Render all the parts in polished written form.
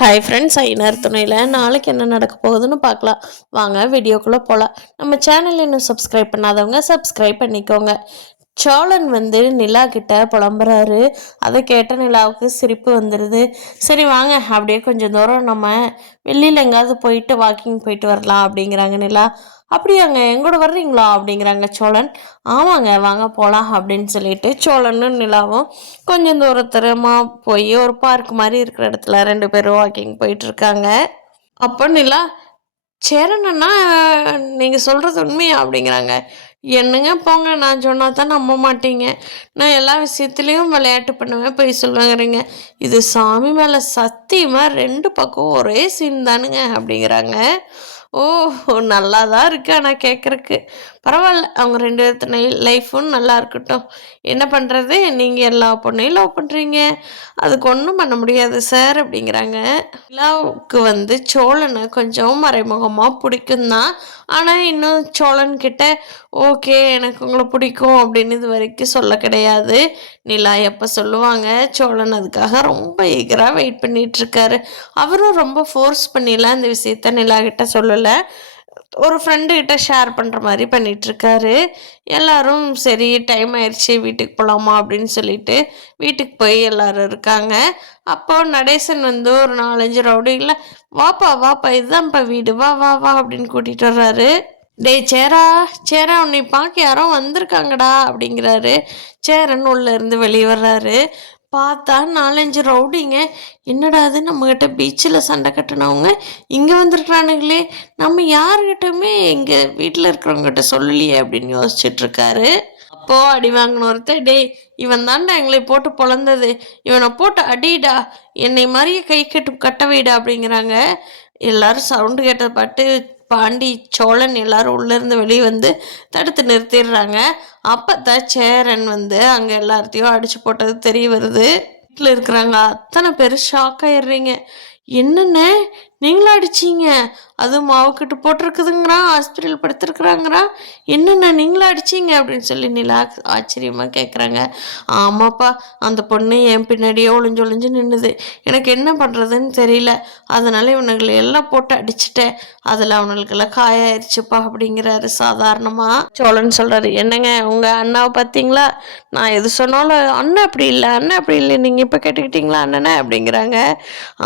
Hi friends, ஐநர் துணையில் நாளைக்கு என்ன நடக்க போகுதுன்னு பார்க்கலாம். வாங்க வீடியோக்குள்ளே போகலாம். நம்ம சேனல் இன்னும் சப்ஸ்கிரைப் பண்ணாதவங்க சப்ஸ்கிரைப் பண்ணிக்கோங்க. சோழன் நிலா கிட்ட புலம்புறாரு. அதை கேட்ட நிலாவுக்கு சிரிப்பு வந்துடுது. சரி வாங்க அப்படியே கொஞ்சம் தூரம் நம்ம வெளியில் எங்கேயாவது போயிட்டு வாக்கிங் போயிட்டு வரலாம் அப்படிங்கிறாங்க நிலா. அப்படியாங்க, எங்கூட வர்றீங்களா அப்படிங்கிறாங்க சோழன். ஆமாங்க வாங்க போகலாம் அப்படின்னு சொல்லிட்டு சோழனும் நிலாவும் கொஞ்சம் தூரத்தரமா போய் ஒரு பார்க் மாதிரி இருக்கிற இடத்துல 2 பேரும் வாக்கிங் போயிட்டுருக்காங்க. அப்போ நிலா, சேரண்ணா நீங்கள் சொல்கிறது உண்மையா அப்படிங்கிறாங்க. என்னங்க போங்க, நான் சொன்னா தான் நம்ப மாட்டீங்க. நான் எல்லா விஷயத்துலேயும் விளையாட்டு பண்ணுவேன், போய் சொல்லுவாங்கிறீங்க. இது சாமி மேலே சத்தியமாக 2 பக்கம் ஒரே சீன் தானுங்க அப்படிங்கிறாங்க. ஓ, நல்லா தான் இருக்கு. ஆனால் கேட்குறக்கு பரவாயில்ல, அவங்க 2 பேர்த்து லைஃப்பும் நல்லா இருக்கட்டும். என்ன பண்ணுறது, நீங்கள் எல்லா பொண்ணையும் லவ் பண்ணுறீங்க, அதுக்கு ஒன்றும் பண்ண முடியாது சார் அப்படிங்கிறாங்க. நிலாவுக்கு சோழனை கொஞ்சம் மறைமுகமாக பிடிக்கும் தான். ஆனால் இன்னும் சோழன்கிட்ட ஓகே எனக்கு உங்களை பிடிக்கும் அப்படின்னு இது வரைக்கும் சொல்ல கிடையாது. நிலா எப்போ சொல்லுவாங்க, சோழன் அதுக்காக ரொம்ப ஈகராக வெயிட் பண்ணிகிட்ருக்காரு. அவரும் ரொம்ப ஃபோர்ஸ் பண்ணிலாம் இந்த விஷயத்த நிலா கிட்ட சொல்லலை, ஒரு ஃப்ரெண்டுக்கிட்ட ஷேர் பண்ணுற மாதிரி பண்ணிகிட்ருக்காரு. எல்லோரும் சரி டைம் ஆயிடுச்சு வீட்டுக்கு போகலாமா அப்படின்னு சொல்லிட்டு வீட்டுக்கு போய் எல்லோரும் இருக்காங்க. அப்போ நடேசன் ஒரு 4-5 ரவுடிகளை வாப்பா வாப்பா இதுதான்ப்பா வீடு, வா வா வா அப்படின்னு கூட்டிகிட்டு வர்றாரு. டேய் சேரா சேரா, உன்னை பார்க்க யாரோ வந்திருக்காங்கடா அப்படிங்கிறாரு. சேரன் உள்ளேருந்து வெளியே வர்றாரு. பார்த்தா 4-5 ரவுடிங்க. என்னடா அது, நம்மக்கிட்ட பீச்சில் சண்டை கட்டினவங்க இங்கே வந்துருக்குறானுங்களே, நம்ம யாருக்கிட்டமே எங்கள் வீட்டில் இருக்கிறவங்ககிட்ட சொல்லலையே அப்படின்னு யோசிச்சுட்ருக்காரு. அப்போது அடி வாங்கின ஒருத்தர், டேய் இவன் தாண்டா எங்களை போட்டு பொழந்தது, இவனை போட்டு அடிடா, என்னை மாதிரியே கை கட்ட வைடா அப்படிங்கிறாங்க. எல்லாரும் சவுண்டு கேட்டதை பாட்டு பாண்டி சோழன் எல்லாரும் உள்ளேருந்து வெளியே தடுத்து நிறுத்திடுறாங்க. அப்போ தான் சேரன் அங்கே எல்லாத்தையும் அடித்து போட்டது தெரிய வருது. வீட்டில் இருக்கிறாங்க அத்தனை பேர் ஷாக் ஆயிடுறீங்க. என்னென்ன நீங்களும் அடிச்சிங்க, அதுவும் மாவுக்கிட்டு போட்டிருக்குதுங்கிறான், ஹாஸ்பிட்டல் படுத்துருக்குறாங்கிறான், என்னென்ன நீங்களும் அடிச்சிங்க அப்படின்னு சொல்லி நிலா ஆச்சரியமாக கேட்குறாங்க. ஆமாப்பா, அந்த பொண்ணு என் பின்னாடியே ஒளிஞ்சு நின்றுது, எனக்கு என்ன பண்ணுறதுன்னு தெரியல, அதனால் இவனுங்களை எல்லாம் போட்டு அடிச்சிட்டேன், அதில் அவனுங்களுக்கெல்லாம் காயாயிருச்சுப்பா அப்படிங்கிறாரு சாதாரணமாக. சோழன் சொல்கிறாரு, என்னங்க உங்கள் அண்ணாவை பார்த்தீங்களா, நான் எது சொன்னாலும் அண்ணன் அப்படி இல்லை அண்ணன் அப்படி இல்லை, நீங்கள் இப்போ கேட்டுக்கிட்டீங்களா அண்ணனை அப்படிங்கிறாங்க.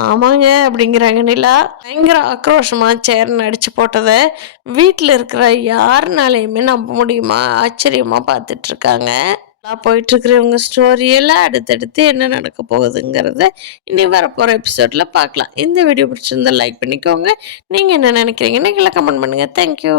ஆமாங்க அப்படிங்கிறாங்க நிலா. பயங்கர ஆக்ரோஷமாக சேரன் அடித்து போட்டதை வீட்டில் இருக்கிற யாருனாலையுமே நம்ப முடியுமா, ஆச்சரியமாக பார்த்துட்ருக்காங்க. போயிட்டுருக்கிறவங்க ஸ்டோரியெல்லாம் அடுத்தடுத்து என்ன நடக்க போகுதுங்கிறத இனி வரப்போகிற எபிசோடில் பார்க்கலாம். இந்த வீடியோ பிடிச்சிருந்தா லைக் பண்ணிக்கோங்க. நீங்கள் என்ன நினைக்கிறீங்கன்னு கீழே கமெண்ட் பண்ணுங்கள். தேங்க்யூ.